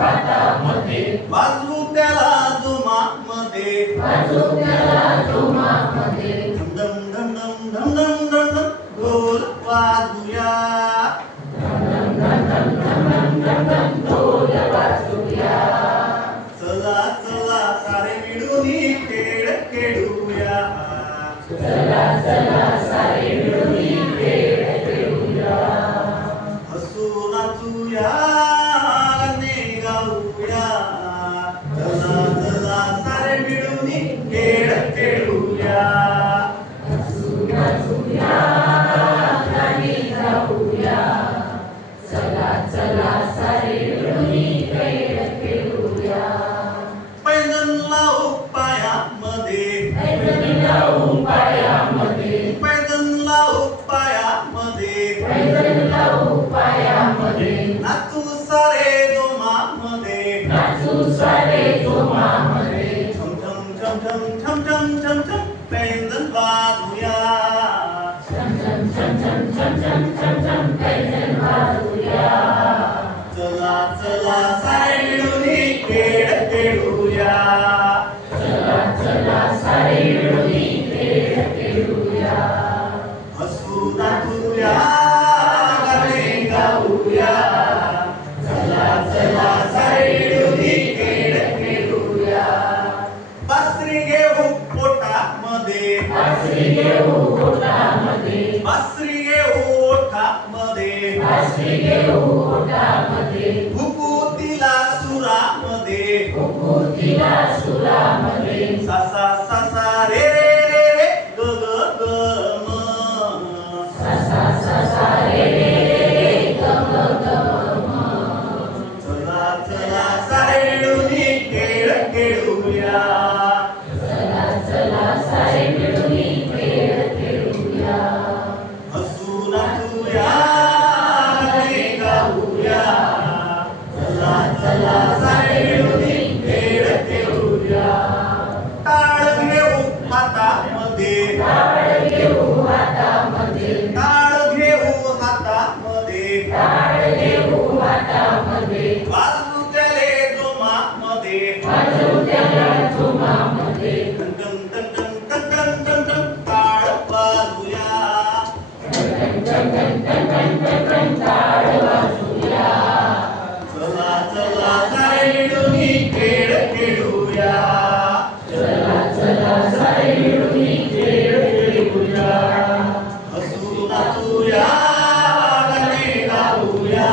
हातामध्ये वाजवू त्याला जुमामध्ये धम धम धम धम धम धम धम ढोल वाजूया चला चला सारे मिळून खेळ खेळूया हसू नाचूया गाणे गाऊया चला चला सारे मिळून खेळ खेळूया पैंजण लावू पायामध्ये पैंजण लावू पायामध्ये नाचू सारे जोमामध्ये छम छम छम छम छम छम छम छम पैंजण वाजूया चला चला सारे मिळून खेळ खेळूया हसू नाचूया गाणे गाऊया चला चला सारे मिळून खेळ खेळूया बासरी घेऊ पोटामध्ये भुकुतीला सुरामध्ये सासा सासा रे रे रे रे ग ग ग म चला चला सारे मिळून खेळ खेळूया हसू नाचूया गाणे गाऊया चला चला सारे मिळून खेळ खेळूया टाळ घेऊ हातामध्ये वाजू त्याले जोमामध्ये टन टन टन टन टन टन टन टाळ वाजूया चला चला सारे मिळून खेळ खेळूया हसू नाचूया गाणे गाऊया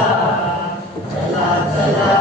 चला चला